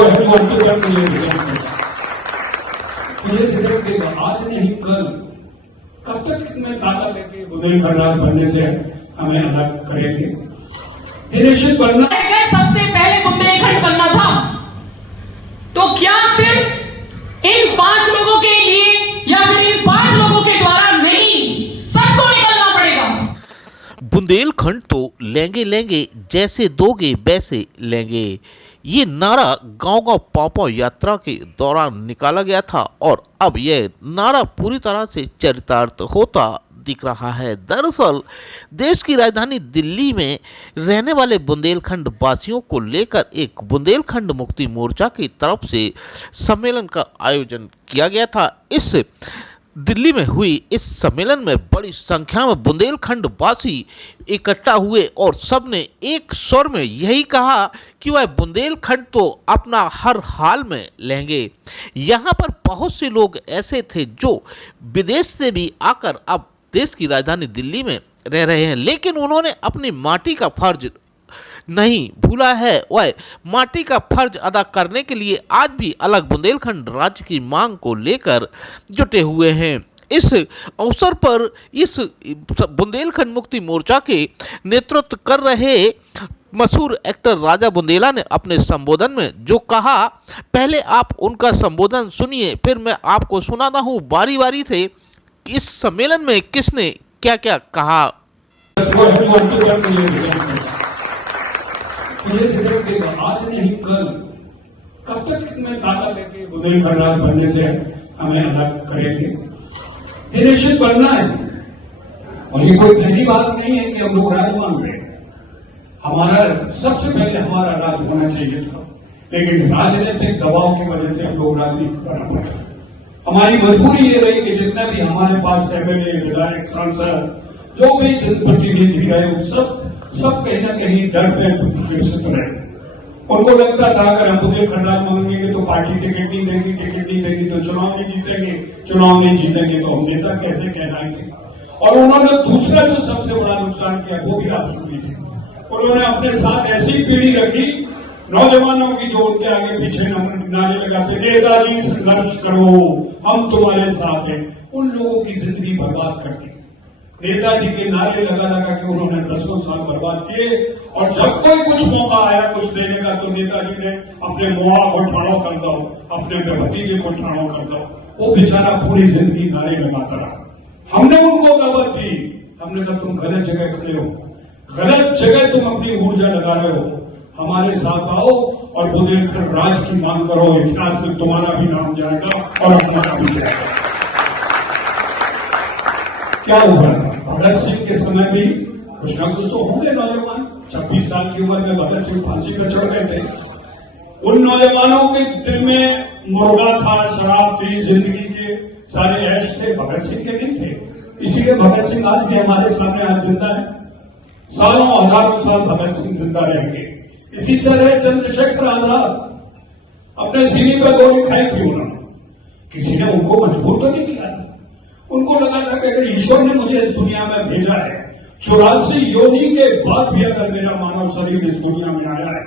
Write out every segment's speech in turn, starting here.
मुझे रिजल्ट देगा आज नहीं कल। कब तक मैं ताकत लेके बुंदेलखंड बनने से हमें अलग करेंगे? निश्चित बनना सबसे पहले बुंदेलखंड बनना था, तो क्या सिर्फ इन 5 लोगों के लिए या फिर इन 5 लोगों के द्वारा नहीं, सबको निकलना पड़ेगा। बुंदेलखंड तो लेंगे लेंगे, जैसे दोगे वैसे लेंगे, ये नारा गांव-गांव पांव यात्रा के दौरान निकाला गया था और अब यह नारा पूरी तरह से चरितार्थ होता दिख रहा है। दरअसल देश की राजधानी दिल्ली में रहने वाले बुंदेलखंड वासियों को लेकर एक बुंदेलखंड मुक्ति मोर्चा की तरफ से सम्मेलन का आयोजन किया गया था। इस दिल्ली में हुई इस सम्मेलन में बड़ी संख्या में बुंदेलखंड वासी इकट्ठा हुए और सबने एक स्वर में यही कहा कि वह बुंदेलखंड तो अपना हर हाल में लेंगे। यहाँ पर बहुत से लोग ऐसे थे जो विदेश से भी आकर अब देश की राजधानी दिल्ली में रह रहे हैं, लेकिन उन्होंने अपनी माटी का फर्ज नहीं भूला है। वह माटी का फर्ज अदा करने के लिए आज भी अलग बुंदेलखंड राज्य की मांग को लेकर जुटे हुए हैं। इस अवसर पर इस बुंदेलखंड मुक्ति मोर्चा के नेतृत्व कर रहे मशहूर एक्टर राजा बुंदेला ने अपने संबोधन में जो कहा, पहले आप उनका संबोधन सुनिए, फिर मैं आपको सुनाता हूँ बारी बारी से इस सम्मेलन में किसने क्या क्या कहा। मुझे रिजल्ट देगा आज नहीं कल। कब तक मैं ताकत लेके बुंदेलखंड बनने से हमें अलग करेंगे? ये निश्चित बनना है और ये कोई पहली बात नहीं है कि हम लोग राज मांग रहे हैं। हमारा सबसे पहले हमारा राज होना चाहिए था, लेकिन राजनीतिक दबाव की वजह से हम लोग राज नहीं बना पाए। हमारी मजबूरी ये रही कि जितना भी हमारे पास एमएलए, विधायक, सांसद जो भी जनप्रतिनिधि रहे सब कहीं ना कहीं डर पे विकसित रहे। उनको लगता था अगर हम बुंदेलखंड मांगेंगे तो पार्टी टिकट नहीं देगी तो चुनाव नहीं जीतेंगे तो हम नेता कैसे कहलाएंगे। और उन्होंने दूसरा जो सबसे बड़ा नुकसान किया वो भी आप सुन लीजिए। उन्होंने अपने साथ ऐसी पीढ़ी रखी नौजवानों की जो उनके आगे पीछे नारे लगाते, नेताजी संघर्ष करो हम तुम्हारे साथ हैं। उन लोगों की जिंदगी बर्बाद करके नेताजी के नारे लगा के उन्होंने 10 साल बर्बाद किए। और जब कोई कुछ मौका आया कुछ देने का तो नेताजी ने अपने मोआ को ठाड़ो कर दो, अपने भतीजे को ठाड़ो कर दो। वो बेचारा पूरी जिंदगी नारे लगाता रहा। हमने उनको दावत दी, हमने कहा तुम गलत जगह खड़े हो, गलत जगह तुम अपनी ऊर्जा लगा रहे हो, हमारे साथ आओ और बुंदेलखंड राज की मांग करो। इतिहास में तुम्हारा भी नाम जाएगा और हमारा भी जाएगा। क्या हुआ था भगत सिंह के समय भी कुछ ना कुछ तो होंगे नौजवान। 26 साल की उम्र में भगत सिंह फांसी पर चढ़ गए थे। उन नौजवानों के दिल में मुर्गा था, शराब थी, जिंदगी के सारे ऐश थे, भगत सिंह के नहीं थे। इसीलिए भगत सिंह आज भी हमारे सामने आज जिंदा है। सालों हजारों साल भगत सिंह जिंदा रहेंगे। इसी तरह चंद्रशेखर आजाद अपने सीने पर गोली खाई थी उन्होंने, किसी ने उनको मजबूर तो नहीं किया था। उनको लगा था कि अगर ईश्वर ने मुझे इस दुनिया में भेजा है, 84 योनि के बाद भी अगर मेरा मानव शरीर इस दुनिया में आया है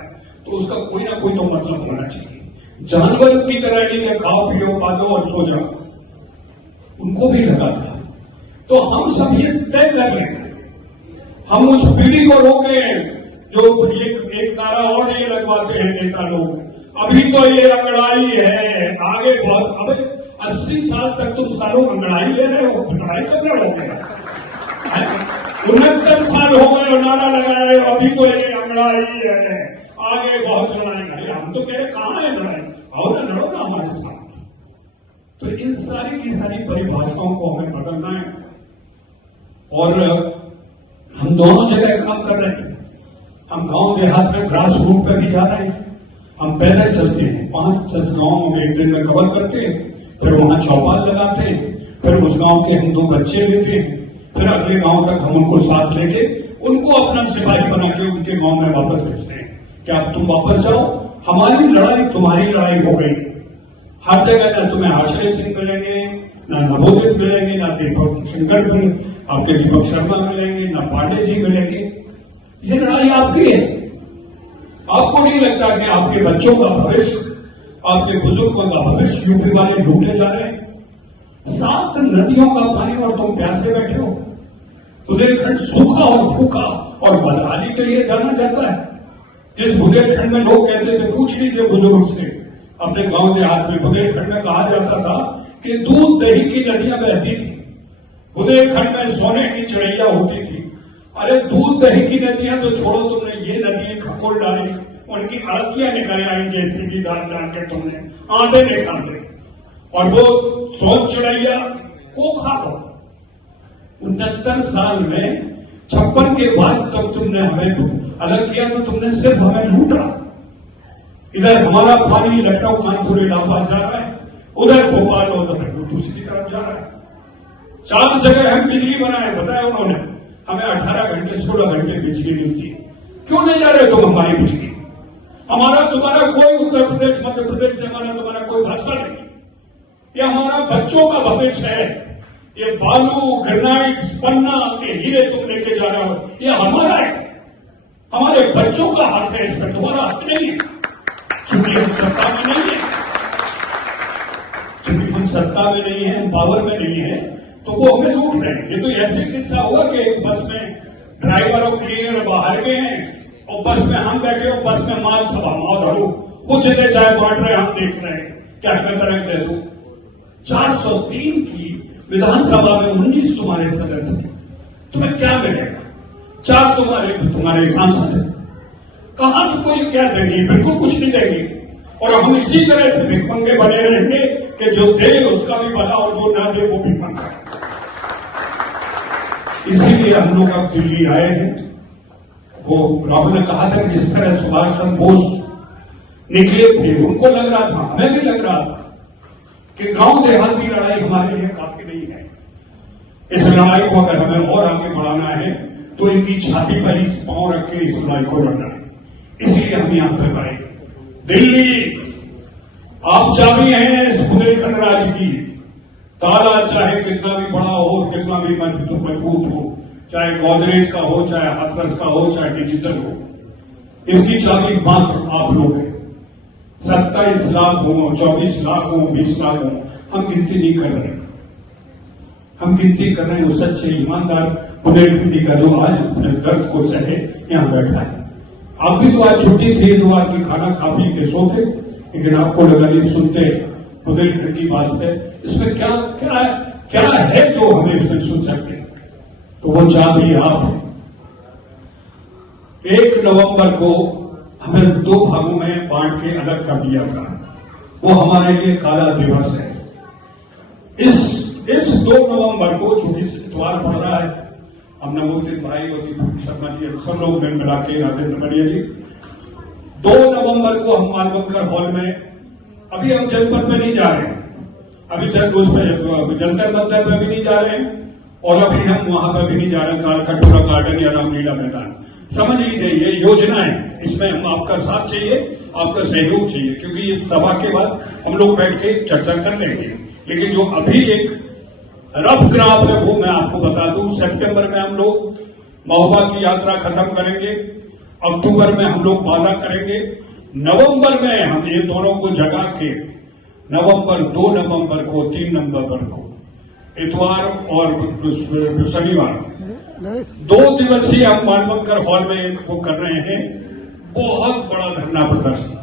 तो उसका कोई ना कोई तो मतलब होना चाहिए। जानवर की तरह नहीं कि खाओ पियो पा दो और सो जाओ, उनको भी लगा था। तो हम सब ये तय कर लें, हम उस पीढ़ी को रोके जो एक नारा और नहीं लगवाते हैं नेता लोग, अभी तो ये अंगड़ाई है, आगे बहुत। अब 80 साल तक तुम सालों अंगड़ाई ले रहे हो, लड़ाई कब लड़ोगे? 69 साल हो गए नारा लगा रहे हो, अभी तो ये अंगड़ाई है, आगे बहुत लड़ाई है। हम तो कह रहे कहां है लड़ाई, आओ ना लड़ो ना हमारे साथ। तो इन सारी की सारी परिभाषाओं को हमें बदलना है और हम दोनों जगह काम कर रहे हैं। हम गांव देहात में ग्रास रूट पे भी जा रहे हैं, हम पैदल चलते हैं, 5-10 गांव में एक दिन में कवर करते हैं, फिर वहां चौपाल लगाते हैं, फिर उस गांव के हम 2 बच्चे लेते हैं, फिर अगले गांव तक हम उनको साथ लेके उनको अपना सिपाही बना के उनके गांव में वापस भेजते हैं कि अब तुम वापस जाओ, हमारी लड़ाई तुम्हारी लड़ाई हो गई। हर जगह ना तुम्हें आश्रय सिंह मिलेंगे, ना नवोदित मिलेंगे, ना दीपक शंकर आपके दीपक शर्मा मिलेंगे, ना पांडे जी मिलेंगे। ये लड़ाई आपकी है। आपको नहीं लगता कि आपके बच्चों का भविष्य आपके बुजुर्गों का भविष्य यूपी वाले लूटे जा रहे हैं। 7 नदियों का पानी और तुम प्यासे बैठे हो। बुंदेलखंड सूखा और भूखा और बदहाली के लिए जाना जाता है। जिस बुंदेलखंड में लोग कहते थे, पूछ लीजिए बुजुर्ग से, अपने गांव देहात में बुंदेलखंड में कहा जाता था कि दूध दही की नदियां बहती थी, बुंदेलखंड में सोने की चिड़ैया होती थी। अरे दूध दही की नदियां तो छोड़ो, तुमने ये नदियां खकोल डाली, उनकी आड़तियां निकल आई जैसी भी डाल डाल के तुमने आधे निकाल दे, और वो सोन चिड़ैया को खा दो। 69 साल में 56 के बाद तब तुमने हमें अलग किया तो तुमने सिर्फ हमें लूटा। इधर हमारा पानी लखनऊ कानपुर इलाहाबाद जा रहा है, उधर भोपाल और उधर दूसरी तरफ जा रहा है। 4 जगह हम बिजली बनाए, बताया उन्होंने, हमें 18 घंटे 16 घंटे बिजली मिलती है। क्यों नहीं जा रहे तुम हमारी बिजली? हमारा तुम्हारा कोई उत्तर प्रदेश मध्य प्रदेश से हमारा तुम्हारा कोई भाषा नहीं। ये हमारा बच्चों का भविष्य है। ये बालू ग्रेनाइट पन्ना के हीरे तुम लेके जा रहे हो, ये हमारा है, हमारे बच्चों का हक है, इस पर तुम्हारा हक नहीं है। चूंकि हम सत्ता में नहीं है, चूंकि हम सत्ता में नहीं है, पावर में नहीं है, तो वो हमें लूट रहे हैं। ये तो ऐसे किस्सा हुआ कि एक बस में ड्राइवर और क्लीनर बाहर के हैं और बस में हम बैठे और बस में माल सभा माओ धरो, वो जितने चाय बांट रहे हम देख रहे हैं, क्या मैं तरह दे दू। 403 की विधानसभा में 19 तुम्हारे सदस्य, तुम्हें क्या मिलेगा? 4 तुम्हारे सांसद हैं, कहां तुमको ये क्या देंगे? बिल्कुल कुछ नहीं देंगे। और हम इसी तरह से भिखमंगे बने रहेंगे कि जो दे उसका भी भला और जो ना दे वो भी मंगा। इसीलिए हम लोग अब दिल्ली आए हैं। वो राहुल ने कहा था कि जिस तरह सुभाष चंद्र बोस निकले थे, उनको लग रहा था, हमें भी लग रहा था कि गांव देहात की लड़ाई हमारे लिए काफी नहीं है। इस लड़ाई को अगर हमें और आगे बढ़ाना है तो इनकी छाती पर ही पांव रख के इस लड़ाई को लड़ना है। इसलिए हम यहां तक आए। दिल्ली, आप चाबी हैं इस बुंदेलखंड राज्य की। ताला चाहे कितना भी बड़ा हो, कितना भी मजबूत हो, चाहे गोदरेज का हो, चाहे हाथरस का हो, चाहे डिजिटल हो, इसकी चाबी मात्र आप लोग हैं। 27 लाख हो, 24 लाख हो, 20 लाख हो, हम गिनती नहीं कर रहे। हम गिनती कर रहे हैं उस सच्चे ईमानदार बुंदेलखंडी का जो आज अपने दर्द को सहे यहां बैठा है। आप भी तो आज छुट्टी थी, तो आपकी खाना खा पी के सोते, लेकिन आपको लगा नहीं सुनते, बुंदेलखंड की बात है, इसमें क्या क्या क्या है जो हमें इसमें सुन सकते हैं? तो वो चाबी आप है। 1 नवंबर को हमें 2 भागों में बांट के अलग कर दिया था। वो हमारे लिए काला दिवस है। इस 2 नवंबर को चूंकि इतवार पड़ रहा है, हम नवोदित भाई और दीपक शर्मा जी सब लोग मिला के, राजेंद्र बढ़िया जी, 2 नवंबर को हम मालवंकर हॉल में, अभी हम जनपद पे नहीं जा रहे हैं, अभी जंतर मंतर पे भी नहीं जा रहे हैं, और अभी हम वहां पर भी नहीं जा रहे हैं, तालकटोरा गार्डन या रामलीला मैदान। समझ लीजिए ये योजना है, इसमें हम आपका साथ चाहिए, आपका सहयोग चाहिए, क्योंकि इस सभा के बाद हम लोग बैठ के चर्चा कर लेंगे। लेकिन जो अभी एक रफ ग्राफ है वो मैं आपको बता दूं। सितंबर में हम लोग महोबा की यात्रा खत्म करेंगे, अक्टूबर में हम लोग बाला करेंगे, नवंबर में हम ये दोनों को जगा के नवंबर 2 नवंबर को 3 नवंबर को इतवार और शनिवार 2 दिवसीय हम मालवंकर हॉल में एक वो कर रहे हैं, बहुत बड़ा धरना प्रदर्शन।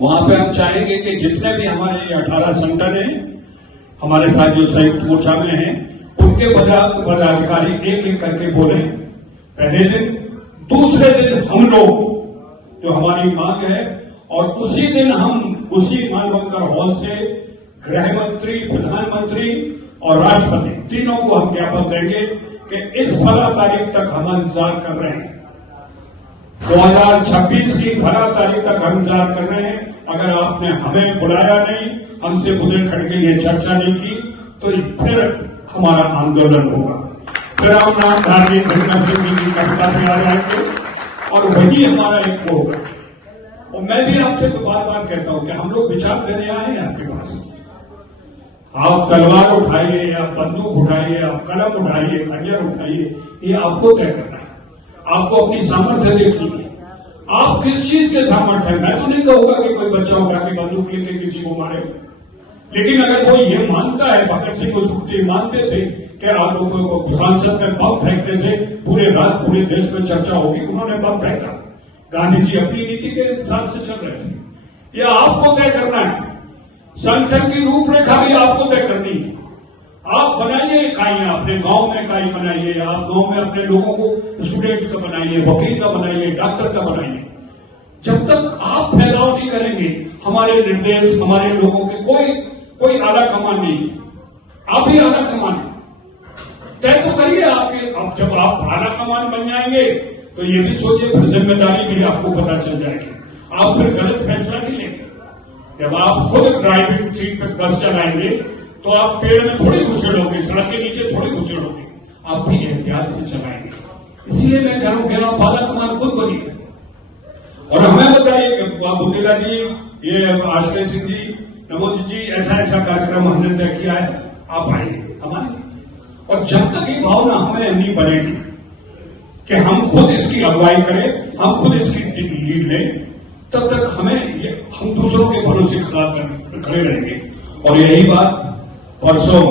वहां पे हम चाहेंगे कि जितने भी हमारे ये 18 संगठन हैं, हमारे साथ जो संयुक्त मोर्चा में हैं, उनके पदाधिकारी एक एक करके बोले पहले दिन। दूसरे दिन हम लोग जो हमारी मांग है, और उसी दिन हम उसी मालवंकर हॉल से गृह मंत्री, प्रधानमंत्री और राष्ट्रपति तीनों को हम ज्ञापन देंगे कि इस फला तारीख तक हम इंतजार कर रहे हैं, 2026 की फला तारीख तक हम इंतजार कर रहे हैं। अगर आपने हमें बुलाया नहीं, हमसे बुंदेलखंड के लिए चर्चा नहीं की, तो फिर हमारा आंदोलन होगा, फिर हम नाम धार्मिक घटना सिंह जी की कविता में आ जाएंगे, और वही हमारा एक वो होगा। और मैं भी आपसे बार बार कहता हूं कि हम लोग विचार देने आए हैं आपके पास। आप तलवार उठाइए, आप बंदूक उठाइए, आप कलम उठाइए, खंजर उठाइए, ये आपको तय करना है। आपको अपनी सामर्थ्य देखनी है, आप किस चीज के सामर्थ्य है? मैं तो नहीं कहूंगा कि कोई बच्चा उठा के बंदूक लेके किसी को मारे, लेकिन अगर वो ये मानता है, भगत सिंह उस वक्त ये मानते थे कि आप लोगों को संसद में बम फेंकने से पूरे रात पूरे देश में चर्चा होगी, उन्होंने बम फेंका। गांधी जी अपनी नीति के हिसाब से चल रहे थे। यह आपको तय करना है, संगठन की रूपरेखा भी आपको तय करनी है। आप बनाइए इकाइयां, अपने गांव में इकाई बनाइए, आप गांव में अपने लोगों को स्टूडेंट्स का बनाइए, वकील का बनाइए, डॉक्टर का बनाइए। जब तक आप फैलाव नहीं करेंगे, हमारे निर्देश, हमारे लोगों के कोई आला कमान नहीं है। आप ही आला कमान है, तय तो करिए आपके। अब जब आप आला कमान बन जाएंगे तो ये भी सोचिए, फिर जिम्मेदारी भी आपको पता चल जाएगी। आप फिर गलत फैसला नहीं लेंगे। जब आप खुद ड्राइविंग सीट पे बस चलाएंगे तो आप पेड़ में थोड़ी घुसेड़ोगे, सड़क के नीचे थोड़ी घुसेड़ोगे, आप भी एहतियात से चलाएंगे। इसलिए मैं कह रहा हूं आला कमान खुद बनिए। और हमें बताइए बुंदेला जी, ये आश्रय सिंह जी, नमोद जी, ऐसा कार्यक्रम हमने तय किया है, आप आएंगे, हम आएंगे। और जब तक ये भावना हमें नहीं बनेगी कि हम खुद इसकी अगुवाई करें, हम खुद इसकी लीड लें, तब तक हम दूसरों के भरोसे खड़े रहेंगे। और यही बात परसों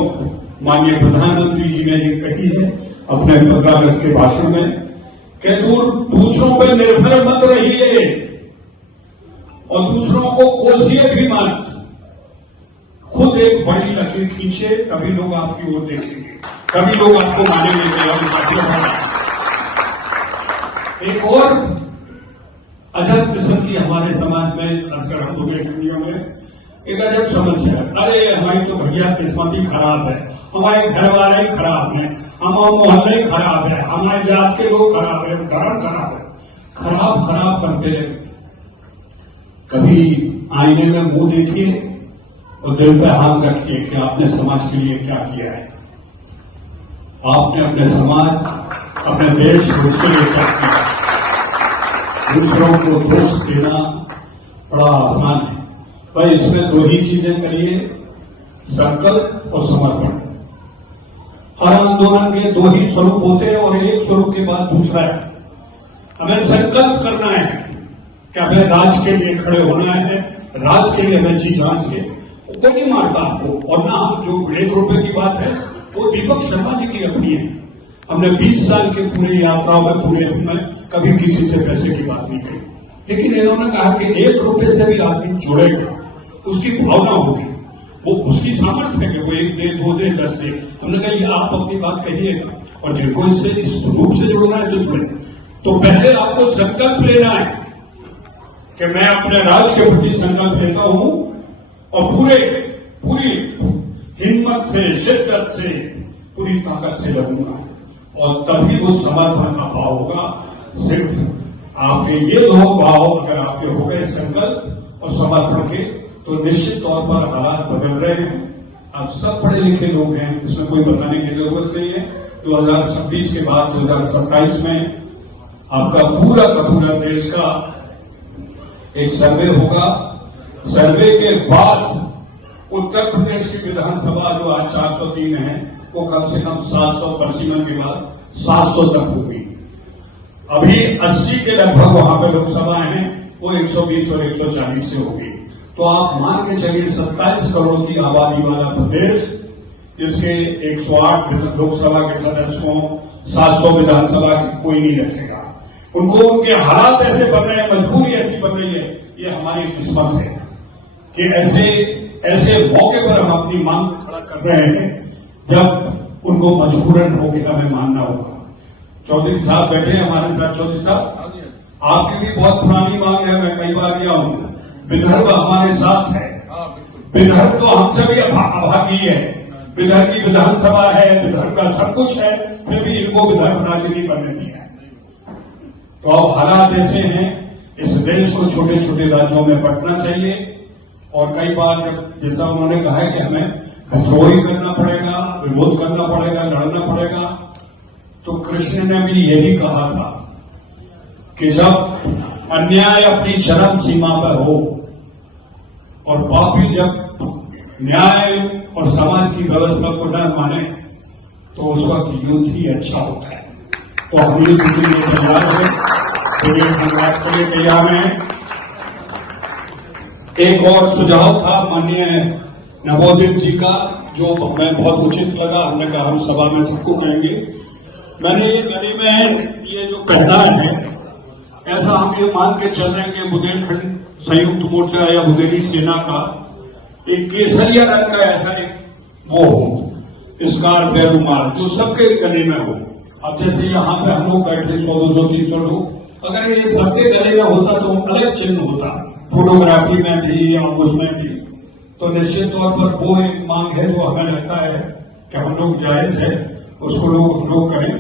माननीय प्रधानमंत्री जी ने ये कही है अपने 15 अगस्त के भाषण में कि दूसरों पर निर्भर मत रहिए और दूसरों को कोसिए भी मत, खुद एक बड़ी लकीर खींचे, तभी लोग आपकी ओर देखेंगे, तभी लोग आपको मानेंगे। एक और अजब किस्म की हमारे समाज में, खासकर हम लोग इंडिया में एक अजब समस्या है। अरे हमारी तो भैया किस्मत ही खराब है, हमारे घर वाले ही खराब है, हमारा मोहल्ला ही खराब है, हमारे जात के लोग खराब है, धर्म खराब है, खराब करते रहे। कभी आईने में मुंह देखिए और दिल पे हाथ रखिए कि आपने समाज के लिए क्या किया है, आपने अपने समाज, अपने देश, उसके लिए क्या किया। दूसरों को दोष देना बड़ा आसान है भाई, इसमें दो ही चीजें करिए, संकल्प और समर्पण। हर आंदोलन के दो ही स्वरूप होते हैं और एक स्वरूप के बाद दूसरा है। हमें संकल्प करना है कि हमें राज के लिए खड़े होना है, राज के लिए हमें जी जान से, कोई नहीं मारता आपको। और ना जो 1 रुपए की बात है वो दीपक शर्मा जी की अपनी है। हमने 20 साल के पूरे यात्राओं में, पूरे में कभी किसी से पैसे की बात नहीं कही, लेकिन इन्होंने कहा कि 1 रुपए से भी आदमी जुड़ेगा, उसकी भावना होगी, वो उसकी सामर्थ्य है कि वो 1 दे, 2 दे, 10 दे। हमने कहा ये आप अपनी बात कहिएगा और जिनको इससे इस रूप से जुड़ना है तो जुड़े। तो पहले आपको संकल्प लेना है कि मैं अपने राज्य के प्रति संकल्प लेता हूं और पूरी हिम्मत से, शिद्दत से, पूरी ताकत से लगूंगा, और तभी वो समर्पण का भाव होगा। सिर्फ आपके ये 2 भाव अगर आपके हो गए, संकल्प और समर्पण के, तो निश्चित तौर पर हालात बदल रहे हैं। आप सब पढ़े लिखे लोग हैं, इसमें कोई बताने की जरूरत नहीं है। 2026 के बाद 2027 में आपका पूरा का पूरा देश का एक सर्वे होगा। सर्वे के बाद उत्तर प्रदेश की विधानसभा जो आज 403 है, वो कम से कम 700 परिसीमन के बाद 700 तक होगी। अभी 80 के लगभग वहां पे लोकसभा है, वो 120 और 140 से होगी। तो आप मान के चलिए 27 करोड़ की आबादी वाला प्रदेश, जिसके 108 लोकसभा के सदस्यों, 700 विधानसभा की कोई नहीं रखेगा। उनको उनके हालात ऐसे बन रहे हैं, मजबूरी ऐसी बन रही है, ये हमारी किस्मत है कि ऐसे मौके पर हम अपनी मांग खड़ा कर रहे हैं जब उनको मजबूरन हो कि हमें मानना होगा। चौधरी साहब बैठे हैं हमारे साथ। चौधरी साहब, आपकी भी बहुत पुरानी मांग है, मैं कई बार गया हूं। विदर्भ हमारे साथ है, विदर्भ तो हमसे भी अभागी है, विदर्भ की विधानसभा है, विदर्भ का सब कुछ है, फिर भी इनको विदर्भ राज्य नहीं बनने दिया है। तो अब हालात ऐसे हैं, इस देश को छोटे छोटे राज्यों में बंटना चाहिए। और कई बार जब जैसा उन्होंने कहा है कि हमें विद्रोह ही करना पड़ेगा, विरोध करना पड़ेगा, लड़ना पड़ेगा, तो कृष्ण ने भी यही कहा था कि जब अन्याय अपनी चरम सीमा पर हो और पापी जब न्याय और समाज की व्यवस्था को न माने, तो उस वक्त युद्ध ही अच्छा होता है। तो हम युद्ध के लिए तैयार हैं। बुंदेलखंड राज्य के लिए तैयार हैं। एक और सुझाव था माननीय नवोदित जी का, जो हमें बहुत उचित लगा। हमने कहा हम सभा में सबको कहेंगे। मैंने ये गली में ये जो कहना है, ऐसा हम ये मान के चल रहे हैं कि बुंदेलखंड संयुक्त मोर्चा या बुंदेली सेना का एक केसरिया रंग का ऐसा एक वो हो, स्कार्फ या रुमाल जो सबके गले में हो। अब जैसे यहाँ पे हम लोग बैठे 100, 200, 300 लोग, अगर ये सबके गले में होता तो अलग चिन्ह होता, फोटोग्राफी में भी या उसमें भी। तो निश्चित तौर पर वो एक मांग है जो हमें लगता है कि हम लोग जायज है, उसको हम लोग करें।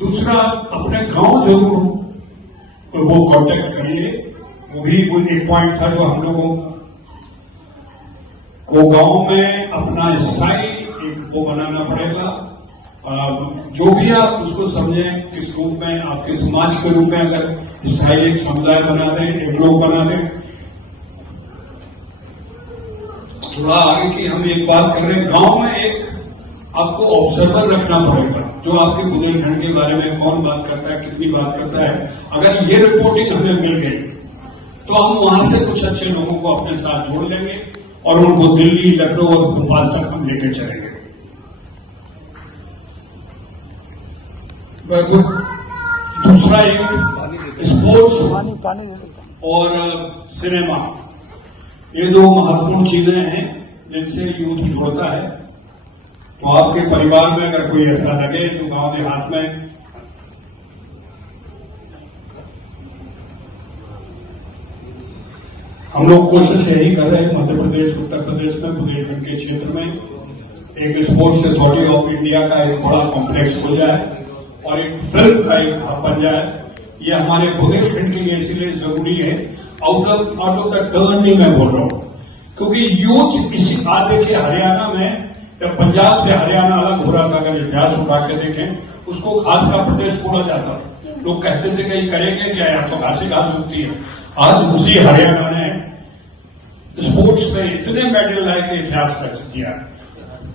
दूसरा, अपने गांव जरूर वो कांटेक्ट करिए। वो भी एक पॉइंट था जो हम लोगों को गांव में अपना स्टाइल एक वो बनाना पड़ेगा। जो भी आप उसको समझें, किस रूप में, आपके समाज के रूप में अगर स्टाइल एक समुदाय बना दें, एक लोग बना दें। थोड़ा आगे की हम एक बात कर रहे हैं, गांव में एक आपको ऑब्जर्वर रखना पड़ेगा, जो आपके बुंदेलखंड के बारे में कौन बात करता है, कितनी बात करता है। अगर ये रिपोर्टिंग हमें मिल गई तो हम वहां से कुछ अच्छे लोगों को अपने साथ जोड़ लेंगे और उनको दिल्ली, लखनऊ और भोपाल तक हम लेके चलेंगे। दूसरा, एक स्पोर्ट्स और सिनेमा, ये दो महत्वपूर्ण चीजें हैं जिनसे यूथ जुड़ता है। तो आपके परिवार में अगर कोई ऐसा लगे तो गांव देहात में हम लोग कोशिश यही कर रहे हैं, मध्य प्रदेश, उत्तर प्रदेश में, बुंदेलखंड के क्षेत्र में एक स्पोर्ट्स अथॉरिटी ऑफ इंडिया का एक बड़ा कॉम्प्लेक्स हो जाए और एक फिल्म का एक हब बन जाए। ये हमारे बुंदेलखंड के लिए इसलिए जरूरी है। आउट ऑफ द टर्न ही मैं बोल रहा हूं, क्योंकि यूथ इसी आप देखिए हरियाणा में, जब पंजाब से हरियाणा अलग हो रहा था, अगर इतिहास उठा के देखें, उसको घास का प्रदेश बोला जाता था। लोग कहते थे कि ये करेंगे क्या, यार तो घास ही घास होती है। आज उसी हरियाणा ने स्पोर्ट्स में इतने मेडल लाए के इतिहास रच दिया।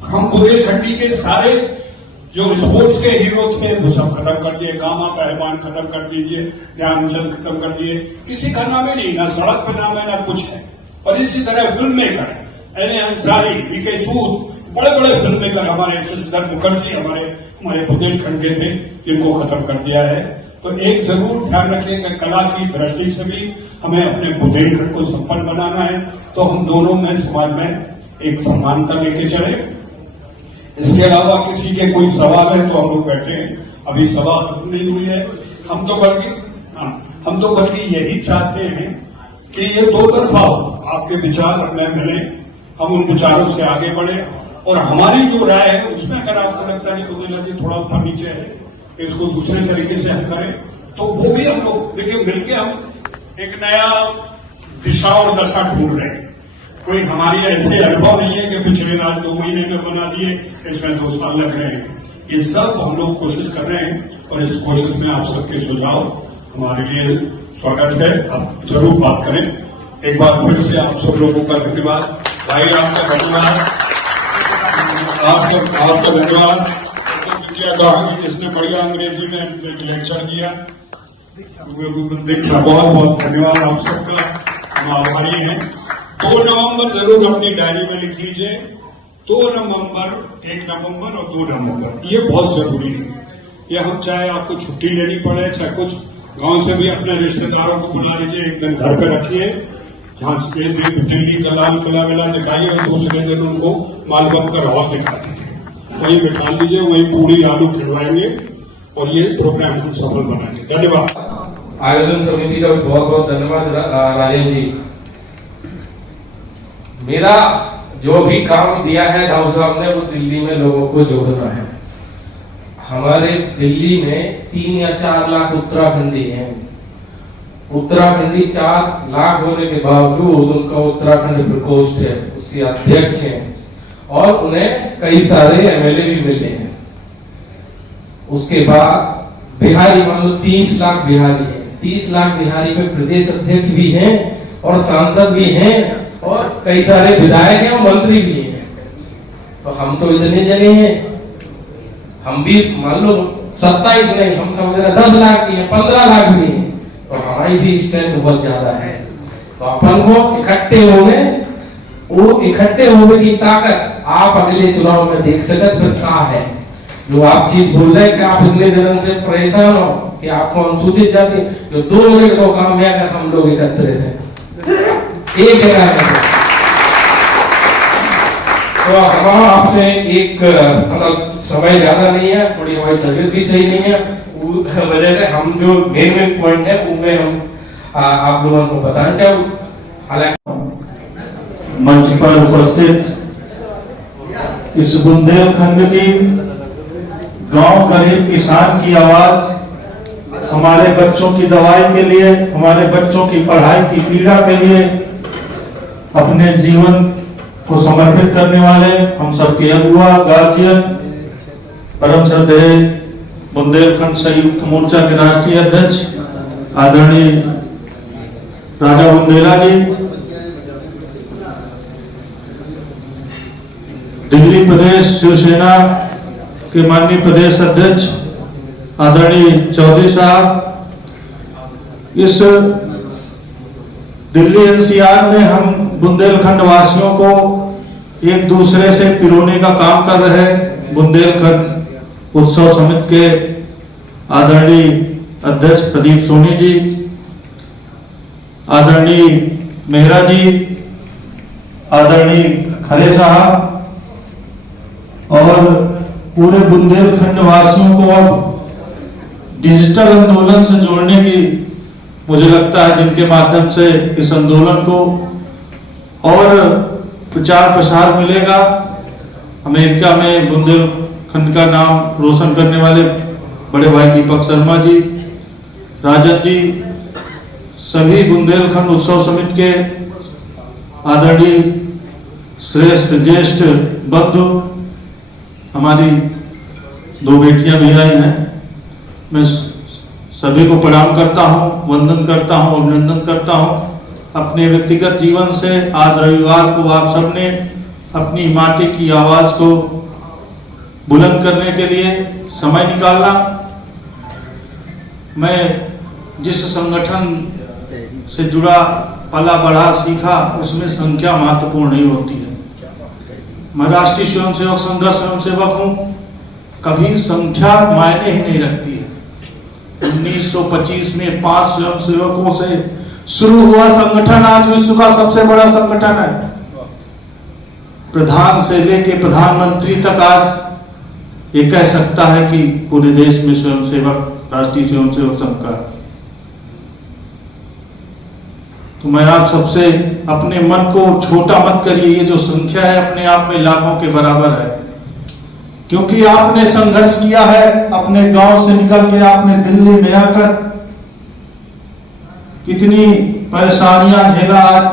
हम बुंदेलखंडी के सारे जो स्पोर्ट्स के हीरो थे वो सब खत्म कर दिए। गामा पहलवान खत्म कर दीजिए, ध्यानचंद खत्म कर दिए, किसी का नाम ही नहीं, ना सड़क पर नाम है ना कुछ है। और इसी तरह film maker N Ansari, V K Sood, बड़े बड़े फिल्म मेकर हमारे शशिधर मुखर्जी हमारे बुंदेलखंड के थे, जिनको खत्म कर दिया है। तो एक जरूर ध्यान रखें कि कला की दृष्टि से भी हमें अपने बुंदेलखंड को संपन्न बनाना है, तो हम दोनों में समाज में एक समानता लेके चले। इसके अलावा किसी के कोई सवाल है तो हम लोग बैठे हैं, अभी सभा खत्म नहीं हुई है। हम तो बल्कि यही चाहते हैं कि ये दो तरफा हो, आपके विचार हमें मिले, हम उन विचारों से आगे बढ़े और हमारी जो राय है उसमें अगर आपको लगता है कि बुंदेला जी थोड़ा ऊपर नीचे है, इसको दूसरे तरीके से हम करें, तो वो भी हम लोग देखिए मिलकर हम एक नया दिशा और दशा ढूंढ रहे हैं। कोई हमारी ऐसे अनुभव नहीं है कि पिछले रात 2 महीने में बना दिए, इसमें 2 साल लग रहे हैं। ये सब हम लोग कोशिश कर रहे हैं और इस कोशिश में आप सबके सुझाव हमारे लिए स्वागत है। आप जरूर बात करें। एक बार फिर से आप सब लोगों का धन्यवाद। भाई आपका धन्यवाद, आपका धन्यवाद। जिसने बढ़िया अंग्रेजी में एक लेक्चर दिया, बहुत बहुत धन्यवाद आप सबका, हम आभारी हैं। 2 नवंबर जरूर अपनी डायरी में लिख लीजिए। 2 नवंबर, 1 नवंबर और 2 नवंबर, ये बहुत जरूरी है। ये हम चाहे आपको छुट्टी लेनी पड़े, चाहे कुछ गांव से भी अपने रिश्तेदारों को बुला लीजिए, एक दिन घर पे रखिए, जहां से दिल्ली का लाल किला विला दिखाइए और दूसरे दिन उनको मालवम का हॉल दिखा दीजिए, वही बिठा लीजिए, वही पूरी आलू खिलवाएंगे और ये प्रोग्राम को सफल बनाएंगे। धन्यवाद। आयोजन समिति का बहुत बहुत धन्यवाद राजेश जी। मेरा जो भी काम दिया है राव साहब ने, वो दिल्ली में लोगों को जोड़ना है। हमारे दिल्ली में 3 या 4 लाख उत्तराखंडी हैं। उत्तराखंडी 4 लाख होने के बावजूद उनका उत्तराखंड प्रकोष्ठ है, उसके अध्यक्ष हैं और उन्हें कई सारे एमएलए भी मिले हैं। उसके बाद बिहारी, मान लो 30 लाख बिहारी है, 30 लाख बिहारी में प्रदेश अध्यक्ष भी हैं और सांसद भी हैं और कई सारे विधायक हैं और मंत्री भी हैं। तो हम तो इतने जने हैं, हम भी मान लो 27 नहीं, हम समझ रहे 10 लाख भी हैं, 15 लाख भी हैं। तो हमारी भी स्ट्रेंथ बहुत ज्यादा है। तो अपन को इकट्ठे होने की ताकत आप अगले चुनाव में देख सकते फिर कहाँ है। जो आप चीज बोल रहे हैं कि आप इतने दिनों से परेशान हो कि आपको अनुसूचित जाति, जो 2 मिनट को काम है अगर हम लोग एकत्रित हैं एक जगह है। तो हमारा आपसे एक मतलब समय ज्यादा नहीं है, थोड़ी हमारी तबीयत भी सही नहीं है, वजह से हम जो मेन पॉइंट है उनमें हम आप लोगों को बताना चाहूँ। हालांकि मंच पर उपस्थित इस बुंदेलखंड की गांव गरीब किसान की आवाज, हमारे बच्चों की दवाई के लिए, हमारे बच्चों की पढ़ाई की पीड़ा के लिए अपने जीवन को समर्पित करने वाले हम सबके अगुआ गार्जियन परम श्रद्धेय बुंदेलखंड संयुक्त मोर्चा के राष्ट्रीय अध्यक्ष आदरणीय राजा बुंदेला जी, दिल्ली प्रदेश शिवसेना के माननीय प्रदेश अध्यक्ष आदरणीय चौधरी साहब, इस दिल्ली एनसीआर में हम बुंदेलखंड वासियों को एक दूसरे से पिरोने का काम कर रहे बुंदेलखंड उत्सव समिति के आदरणीय अध्यक्ष प्रदीप सोनी जी, आदरणीय मेहरा जी, आदरणीय खरे साहब और पूरे बुंदेलखंड वासियों को अब डिजिटल आंदोलन से जोड़ने की मुझे लगता है, जिनके माध्यम से इस आंदोलन को और प्रचार प्रसार मिलेगा। अमेरिका में बुंदेलखंड का नाम रोशन करने वाले बड़े भाई दीपक शर्मा जी, राजन जी, सभी बुंदेलखंड उत्सव समिति के आदरणीय श्रेष्ठ ज्येष्ठ बंधु, हमारी 2 बेटियां भी आई हैं, मैं सभी को प्रणाम करता हूं, वंदन करता हूं, अभिनंदन करता हूं। अपने व्यक्तिगत जीवन से आज रविवार को आप सबने अपनी माटी की आवाज को बुलंद करने के लिए समय निकाला। मैं जिस संगठन से जुड़ा, पला बढ़ा, सीखा, उसमें संख्या महत्वपूर्ण नहीं होती है। मैं राष्ट्रीय स्वयंसेवक संघ स्वयंसेवक हूं, कभी संख्या मायने ही नहीं रखती है। 1925 में 5 स्वयंसेवकों से शुरू हुआ संगठन आज विश्व का सबसे बड़ा संगठन है। प्रधान से लेके प्रधानमंत्री तक आज ये कह सकता है कि पूरे देश में स्वयंसेवक, राष्ट्रीय स्वयंसेवक संघ का। तो मैं आप सबसे अपने मन को छोटा मत करिए, ये जो संख्या है अपने आप में लाखों के बराबर है, क्योंकि आपने संघर्ष किया है, अपने गांव से निकल के आपने दिल्ली में आकर कितनी परेशानियां झेला, आज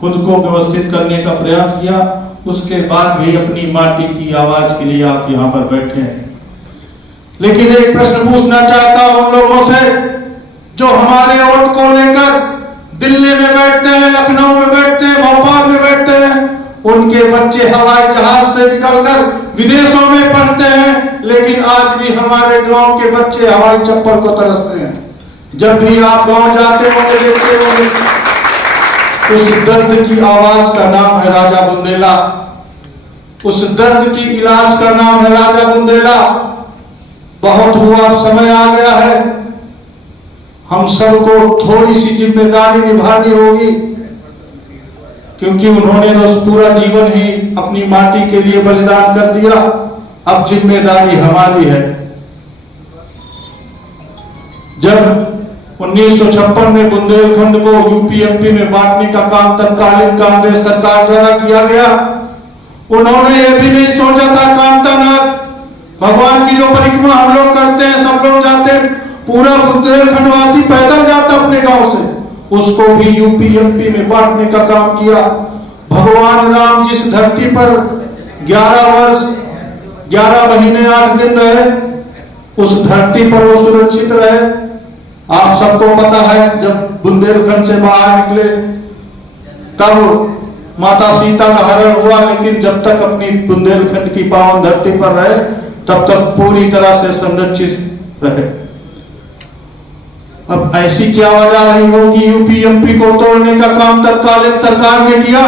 खुद को व्यवस्थित करने का प्रयास किया, उसके बाद भी अपनी माटी की आवाज के लिए आप यहां पर बैठे हैं। लेकिन एक प्रश्न पूछना चाहता हूं उन लोगों से जो हमारे वोट को लेकर दिल्ली में बैठते हैं, लखनऊ में बैठते हैं, भोपाल में बैठते हैं, उनके बच्चे हवाई जहाज से निकलकर विदेशों में पढ़ते हैं, लेकिन आज भी हमारे गांव के बच्चे हवाई चप्पल को तरसते हैं। जब भी आप गांव जाते होंगे, देखते होंगे, उस दर्द की आवाज का नाम है राजा बुंदेला, उस दर्द की इलाज का नाम है राजा बुंदेला। बहुत हुआ, अब समय आ गया है, हम सबको थोड़ी सी जिम्मेदारी निभानी होगी, क्योंकि उन्होंने तो पूरा जीवन ही अपनी माटी के लिए बलिदान कर दिया। अब जिम्मेदारी हमारी है। जब 1956 में बुंदेलखंड को यूपीएमपी में बांटने का काम तत्कालीन कांग्रेस सरकार द्वारा किया गया, उन्होंने ये भी नहीं सोचा था कांतानाथ भगवान की जो परिक्रमा हम लोग करते हैं, सब लोग जाते हैं, पूरा बुंदेलखंड वासी पैदल जाता अपने गांव से, उसको भी यूपीएमपी में बांटने का काम किया। भगवान राम जिस धरती पर 11 वर्ष 11 महीने 8 दिन रहे, उस धरती पर वो सुरक्षित रहे। आप सबको पता है, जब बुंदेलखंड से बाहर निकले तब माता सीता का हरण हुआ, लेकिन जब तक अपनी बुंदेलखंड की पावन धरती पर रहे, तब तक पूरी तरह से संरक्षित रहे। अब ऐसी क्या वजह रही हो कि यूपी एमपी को तोड़ने का काम तत्कालीन सरकार ने किया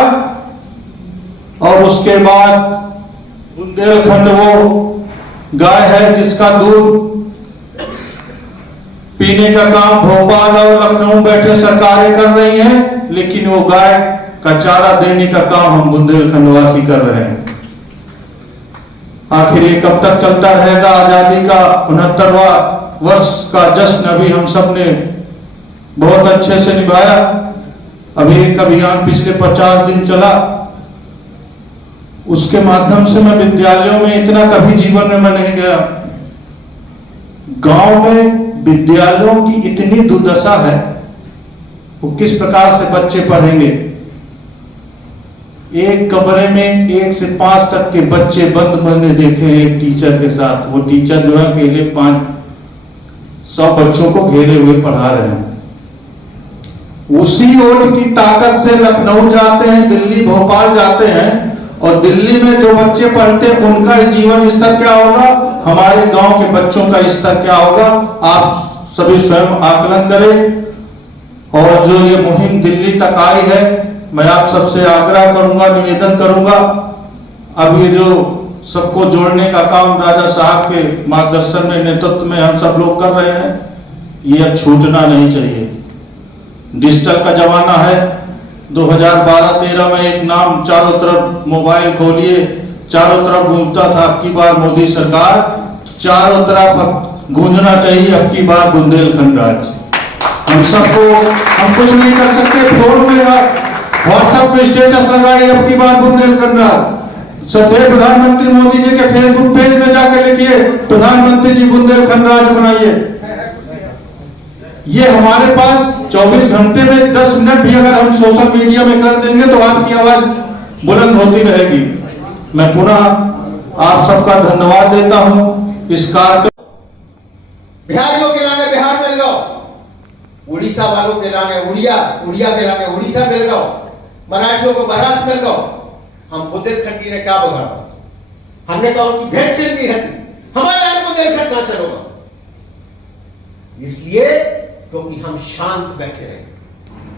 और उसके बाद बुंदेलखंड वो गाय है जिसका दूध पीने का काम भोपाल और लखनऊ बैठे सरकारें कर रही हैं, लेकिन वो गाय का चारा देने का काम हम बुंदेलखंडवासी कर रहे हैं। आखिर ये कब तक चलता रहेगा? आजादी का 69वां वर्ष का जश्न अभी हम सब ने बहुत अच्छे से निभाया। अभी एक अभियान पिछले 50 दिन चला, उसके माध्यम से मैं विद्यालयों में इतना कभी जीवन में मैं नहीं गया। गांव में विद्यालयों की इतनी दुर्दशा है, वो किस प्रकार से बच्चे पढ़ेंगे। एक कमरे में 1 से 5 तक के बच्चे बंद मैंने देखे एक टीचर के साथ। वो टीचर जो है अकेले 500 बच्चों को घेरे हुए पढ़ा रहे हैं। उसी वोट की ताकत से लखनऊ जाते हैं, दिल्ली भोपाल जाते हैं, और दिल्ली में जो बच्चे पढ़ते हैं उनका जीवन स्तर क्या होगा, हमारे गांव के बच्चों का स्तर क्या होगा, आप सभी स्वयं आकलन करें। और जो ये मुहिम दिल्ली तक आई है, मैं आप सबसे आग्रह करूंगा, निवेदन करूंगा, अब ये जो सबको जोड़ने का काम राजा साहब के मार्गदर्शन में, नेतृत्व में हम सब लोग कर रहे हैं, ये अब छूटना नहीं चाहिए। डिजिटल का जमाना है। 2012-13 में एक नाम चारों तरफ मोबाइल खोलिए, चारों तरफ गूंजता था अब की बार मोदी सरकार, चारों तरफ गूंजना चाहिए अब की बार बुंदेलखंड राज्य। हम सबको, हम कुछ नहीं कर सकते, फोन में व्हाट्सएप पे स्टेटस लगाइए अब की बार बुंदेलखंड राज्य। सदैव प्रधानमंत्री मोदी जी के फेसबुक पेज में जाकर लिखिए प्रधानमंत्री जी बुंदेलखंड राज्य बनाइए। ये हमारे पास 24 घंटे में 10 मिनट भी अगर हम सोशल मीडिया में कर देंगे तो आपकी आवाज बुलंद होती रहेगी। मैं पुनः आप सबका धन्यवाद देता हूं इस कार्यक्रम। बिहारियों के लाने बिहार मिल गो, उड़ीसा वालों के लाने उड़िया, उड़िया के लाने उड़ीसा मिल गो, मराठियों को महाराष्ट्र मिल गो। हम बुंदेलखंडी ने क्या बिगाड़ा? हमने कहा उनकी भेंट छीन ली है, हमारे लाने बुंदेलखंड कहां चलोगा? इसलिए क्योंकि हम शांत बैठे रहे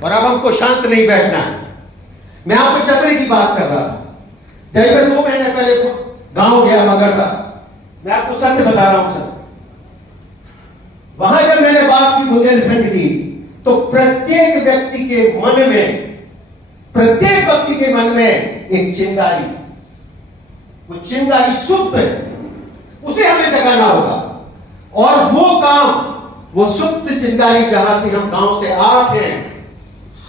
और अब हमको शांत नहीं बैठना है। मैं आपको चतरे की बात कर रहा था। जब मैं 2 महीने पहले गांव गया मगरदा, मैं आपको सत्य बता रहा हूं सर, वहां जब मैंने बात की बुंदेलखंड की, तो प्रत्येक व्यक्ति के मन में एक चिंगारी, वो चिंगारी सुप्त है, उसे हमें जगाना होगा। और वो काम, वो सुप्त चिंगारी जहां से हम गांव से आते हैं,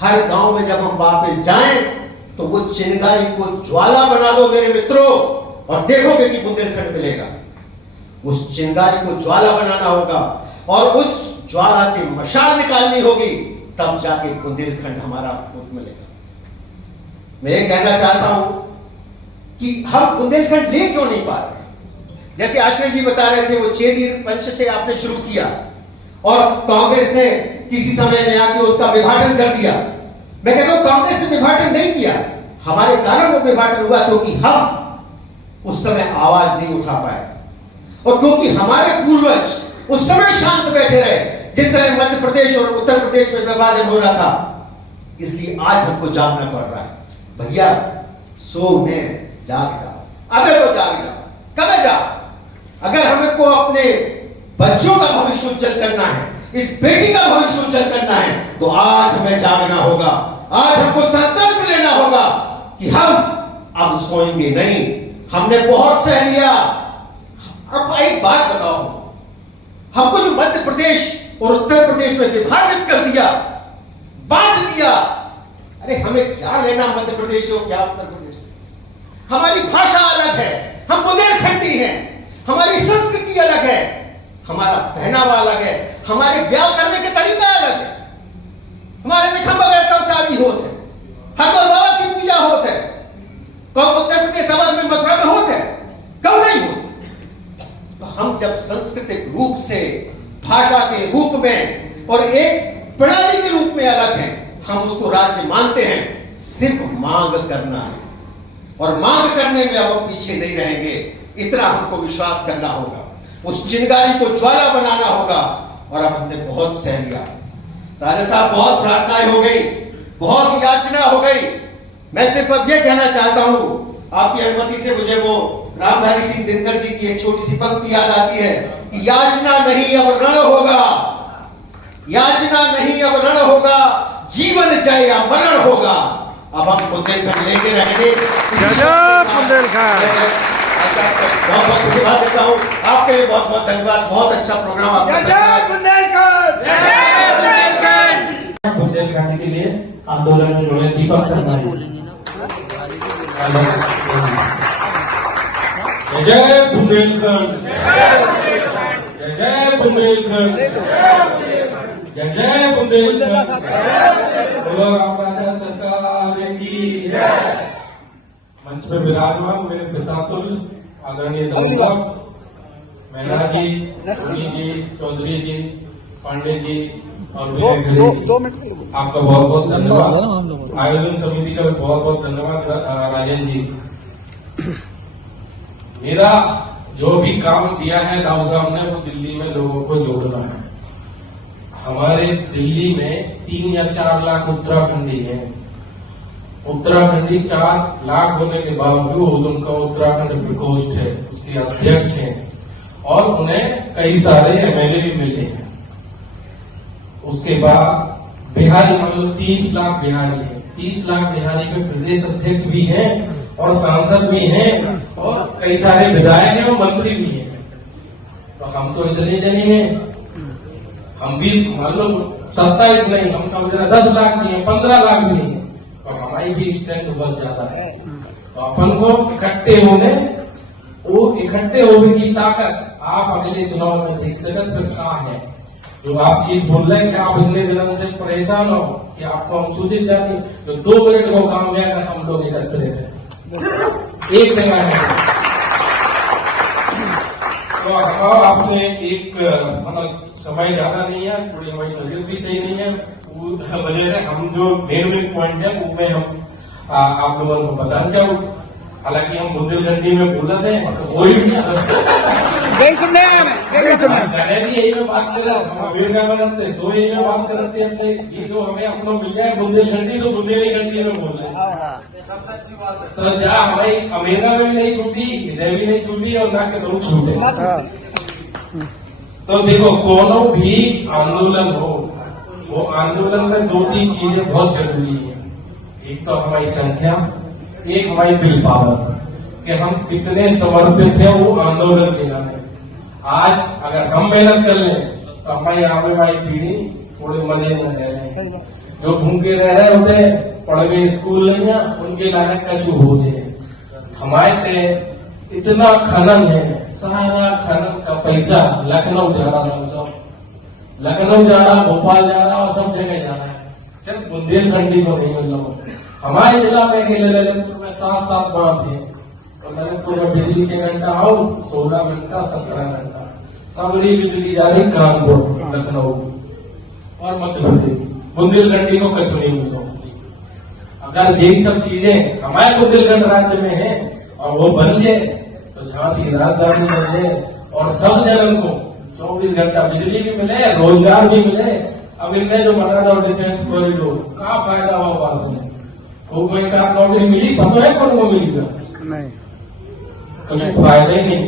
हर गांव में जब हम वापस जाएं तो वो चिंगारी को ज्वाला बना दो मेरे मित्रों, और देखोगे कि बुंदेलखंड मिलेगा। उस चिंगारी को ज्वाला बनाना होगा और उस ज्वाला से मशाल निकालनी होगी, तब जाके बुंदेलखंड हमारा खुद मिलेगा। मैं ये कहना चाहता हूं कि हम बुंदेलखंड ले क्यों नहीं पाते। जैसे आश्रय जी बता रहे थे, वो चेदी वंश से आपने शुरू किया और कांग्रेस ने किसी समय में आके उसका विभाजन कर दिया। मैं कहता हूं कांग्रेस ने विभाजन नहीं किया, हमारे कारण वो विभाजन हुआ, क्योंकि हम उस समय आवाज नहीं उठा पाए और क्योंकि हमारे पूर्वज उस समय शांत बैठे रहे जिस समय मध्य प्रदेश और उत्तर प्रदेश में विभाजन हो रहा था। इसलिए आज हमको जागना पड़ रहा है। भैया सोने जाग जाओ, अगर वो जाग जाओ, कब जाओ। अगर हमको अपने बच्चों का भविष्य उज्जवल करना है, इस बेटी का भविष्य उज्जवल करना है, तो आज हमें जागना होगा। आज हमको संकल्प लेना होगा कि हम अब सोएंगे नहीं। हमने बहुत सह लिया। अब एक बात बताओ, हमको जो मध्य प्रदेश और उत्तर प्रदेश में विभाजित कर दिया, बांट दिया, अरे हमें क्या लेना मध्य प्रदेश से, क्या उत्तर प्रदेश से? हमारी भाषा अलग है, हम बुंदेलखंडी हैं, हमारी संस्कृति अलग है, हमारा पहनावा अलग है, हमारे ब्याह करने के तरीका अलग है। हमारे देखा बगैर कब शादी होते, हर बाबा की पूजा होते, कब उत्तर प्रदेश समाज में मथुरा में होते, कब नहीं होते। तो हम जब सांस्कृतिक रूप से, भाषा के रूप में और एक प्रणाली के रूप में अलग हैं, हम उसको राज्य मानते हैं। सिर्फ मांग करना है और मांग करने में अब हम पीछे नहीं रहेंगे, इतना हमको विश्वास करना होगा। उस चिंगारी को ज्वाला बनाना होगा। और अब हमने बहुत सह लिया। राजा साहब, बहुत प्रार्थनाएं हो गई, बहुत याचना हो गई। मैं सिर्फ अब यह कहना चाहता हूं, आपकी अनुमति से मुझे वो रामधारी सिंह दिनकर जी की एक छोटी सी पंक्ति याद आती है कि याचना नहीं अब रण होगा, याचना नहीं अब रण होगा, जीवन जय या मरण होगा। अब हम बुंदेलखंड लेके रहेंगे। बहुत बहुत धन्यवाद देता हूँ आपके लिए, बहुत बहुत धन्यवाद। बहुत अच्छा प्रोग्राम आपने बुंदेलखंड के लिए आंदोलन में जुड़े दीपक शर्मा जी। जय बुंदेलखंड, जय जय बुंदेलखंड, जय जय बुंदेलखंड, बोलो राम राजा सरकार की। मंच पर विराजमान मेरे पितातुल्य आदरणीय साहब, महिला जी, सोनी जी, चौधरी जी, पांडे जी और आपका बहुत बहुत धन्यवाद। आयोजन समिति का भी बहुत बहुत धन्यवाद राजन जी। मेरा जो भी काम दिया है राव साहब ने, वो दिल्ली में लोगों को जोड़ना है। हमारे दिल्ली में 3 या 4 लाख उत्तराखंडी हैं। उत्तराखंडी 4 लाख होने के बावजूद उनका उत्तराखंड प्रकोष्ठ है, उसके अध्यक्ष हैं और उन्हें कई सारे एमएलए भी मिले हैं। उसके बाद बिहारी, मतलब 30 लाख बिहारी है। 30 लाख बिहारी के प्रदेश अध्यक्ष भी हैं और सांसद भी हैं और कई सारे विधायक हैं और मंत्री भी हैं। तो हम तो इतने जने हैं, हम भी मान लो 27 नहीं, हम समझ रहे 10 लाख भी हैं, 15 लाख भी हैं, तो हमारी भी स्ट्रेंथ बहुत ज्यादा है। तो अपन को इकट्ठे होने की ताकत आप अगले चुनाव में देख सकते। फिर क्या है जो आप चीज बोल रहे हैं कि आप इतने दिनों से परेशान हो कि आपको हम सूचित जाती, तो 2 मिनट को काम है अगर हम लोग एकत्रित हैं एक जगह है। तो हमारा आपसे एक मतलब समय ज्यादा नहीं है, थोड़ी हमारी तबीयत भी सही नहीं है, वजह से हम जो मेन पॉइंट है वो में हम आप लोगों को बताना चाहूँ। हालांकि हम बुंदेलखंडी में बोला थे, वही भी यही में बात कर रहे सो यही में बात करते हैं। ये जो हमें अपना मिल जाए बुंदेलखंडी, तो बुंदेलखंडी में बोल रहे हैं। तो जहाँ हमारी अमेरिका में भी नहीं छूटी, इधर भी नहीं छूटी और ना के लोग छूटे। तो देखो, कोनो भी आंदोलन हो, वो आंदोलन में 2-3 चीजें बहुत जरूरी है। एक तो हमारी संख्या, एक हमारी विल पावर, कि हम कितने समर्पित हैं वो आंदोलन के नाते। आज अगर हम मेहनत कर लें तो हमारी आने वाली पीढ़ी थोड़े मजे में रहे। जो भूखे रह रहे होते, पढ़ गए स्कूल नहीं है, उनके लाने कछु हो जाए। हमारे इतना खनन है, सारा खनन का पैसा लखनऊ जा रहा है, सब लखनऊ जा रहा, भोपाल जा रहा और सब जगह जा रहा है, सिर्फ बुंदेलखंडी को नहीं मिल रहा। हमारे जिला में ललितपुर में 7 बांध है, तो ललितपुर में बिजली के घंटा आओ 16 घंटा 17 घंटा सबरी बिजली जा रही कानपुर, लखनऊ और मध्य प्रदेश। बुंदेलखंडी को कछु नहीं मिलता। अगर यही सब चीजें हमारे बुंदेलखंड राज्य में है और वो बन जाए तो झांसी राजधानी बन जाए और सब जनों को 24 घंटा बिजली भी मिले, रोजगार भी मिले। अब इनने जो बना था डिफेंस कॉरिडोर, क्या फायदा हुआ पास में? कोई नौकरी मिली, पता है कौन को मिलेगा? नहीं, कुछ फायदा ही नहीं।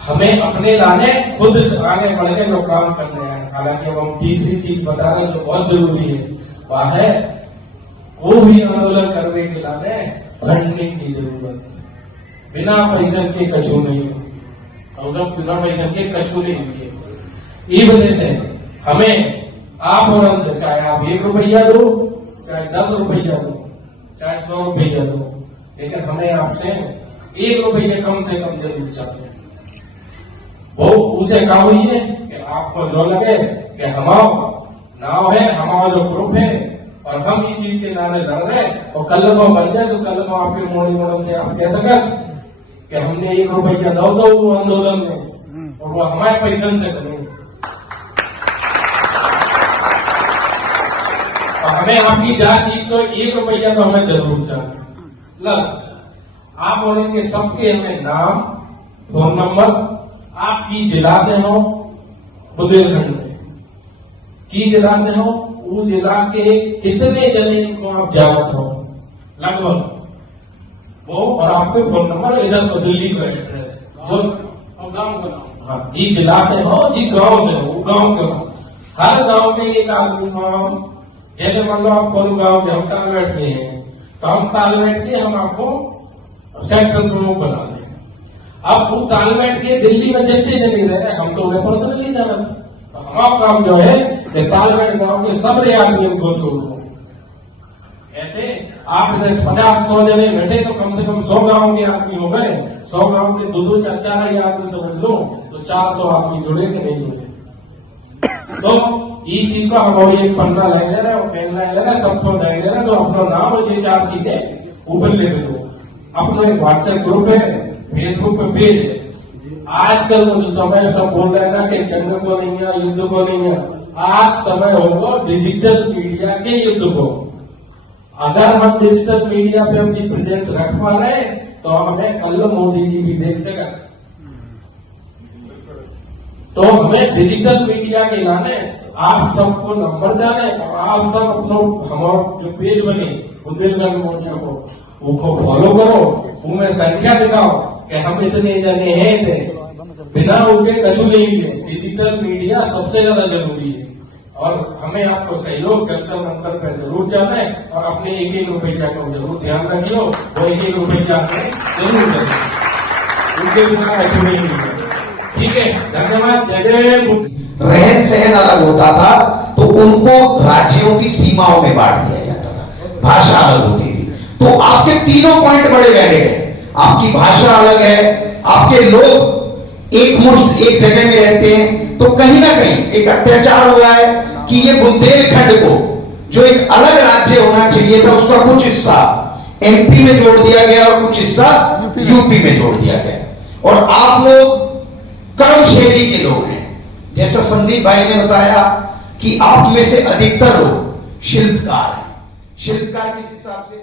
हमें अपने लाने खुद आगे बढ़ के जो काम करने हैं। हालांकि अब हम तीसरी चीज बता रहे हैं जो बहुत जरूरी है, वह है वो भी आंदोलन करने के लाने फंडिंग की जरूरत। बिना पैसा के कछु नहीं, और बिना पैसा के कछु नहीं है। ये वजह से हमें आप और हमसे, चाहे आप 1 रुपया दो, चाहे 10 रुपया दो, चाहे 100 रुपया दो, लेकिन हमें आपसे 1 रुपया कम से कम जरूर चाहिए। वो उसे कहा हुई है कि आपको जो लगे कि हमारा नाव है, हमारा जो ग्रुप है और हम ये चीज के नारे लड़ रहे हैं, और कल को बन जाए तो कल को आपके मोड़ी से आप कह सकें कि हमने 1 रुपया दो आंदोलन में, और वो हमारे पैसे से करेंगे। हमें आपकी जहाँ चीज तो 1 रुपया तो हमें जरूर चाहिए। प्लस आप और इनके सबके हमें नाम, फोन नंबर, आपकी जिला से हो, बुंदेलखंड में की जिला से हो, वो जिला के कितने जने को आप जानते हो लगभग वो, और आपके फोन नंबर इधर दिल्ली का एड्रेस जो गाँव का, हाँ जी जिला से हो जी गांव से हो, गांव के हो, हर गांव में एक आदमी को हम, जैसे मान लो आप कोई गांव के हम तालमेट में हैं, तो हम तालमेट के हम आपको सेक्टर प्रमुख बना दें। अब वो तालमेट के दिल्ली में जितने जने रह रहे हम तो उन्हें पर्सनली जाना, तो हमारा काम जो है कि तालमेट गांव के सब आदमियों को छोड़ो। ऐसे आप इधर 50-100 जने बैठे तो कम से कम 100 गांव के आदमी हो गए, 100 गांव के 2-2 4-4 आदमी समझ लो तो 400 आदमी जुड़े कि नहीं जुड़े। तो ये चीज को हम एक पन्ना ले ले रहे हैं, पेन ले ले रहे हैं, सबको ले ले रहे हैं, जो अपना नाम और ये 4 चीजें ऊपर ले दो। अपना एक व्हाट्सएप ग्रुप है, फेसबुक पे पेज है। आजकल वो जो समय सब बोल रहे हैं ना कि जंग को नहीं है, युद्ध को नहीं है, आज समय होगा डिजिटल मीडिया के युद्ध को। अगर हम डिजिटल मीडिया पे अपनी प्रेजेंस रख पा रहे हैं तो हमें कल मोदी जी भी देख सके। तो हमें डिजिटल मीडिया के लाने आप सबको नंबर जाने और आप सब अपना हमारा जो पेज बने बुंदेलखंड मोर्चा को उनको फॉलो करो, उनमें संख्या दिखाओ कि हम इतने जने हैं थे, बिना उनके कछु नहीं है। डिजिटल मीडिया सबसे ज्यादा जरूरी है और हमें आपको सहयोग जंतर मंतर पर जरूर जाना है और अपने 1-1 रुपया को जरूर ध्यान रखियो, वो 1-1 रुपया जरूर करें, उनके बिना कछु नहीं है। ठीक है, धन्यवाद। जय रहन सहन अलग होता था तो उनको राज्यों की सीमाओं में बांट दिया जाता था, भाषा अलग होती थी। तो आपके तीनों पॉइंट बड़े वैलिड है, आपकी भाषा अलग है, आपके लोग एक मुश्त एक जगह में रहते हैं, तो कहीं ना कहीं एक अत्याचार हुआ है कि ये बुंदेलखंड को जो एक अलग राज्य होना चाहिए था उसका कुछ हिस्सा एमपी में जोड़ दिया गया और कुछ हिस्सा यूपी में जोड़ दिया गया। और आप लोग कर्म शैली के लोग हैं, जैसा संदीप भाई ने बताया कि आप में से अधिकतर लोग शिल्पकार हैं। शिल्पकार किस हिसाब से?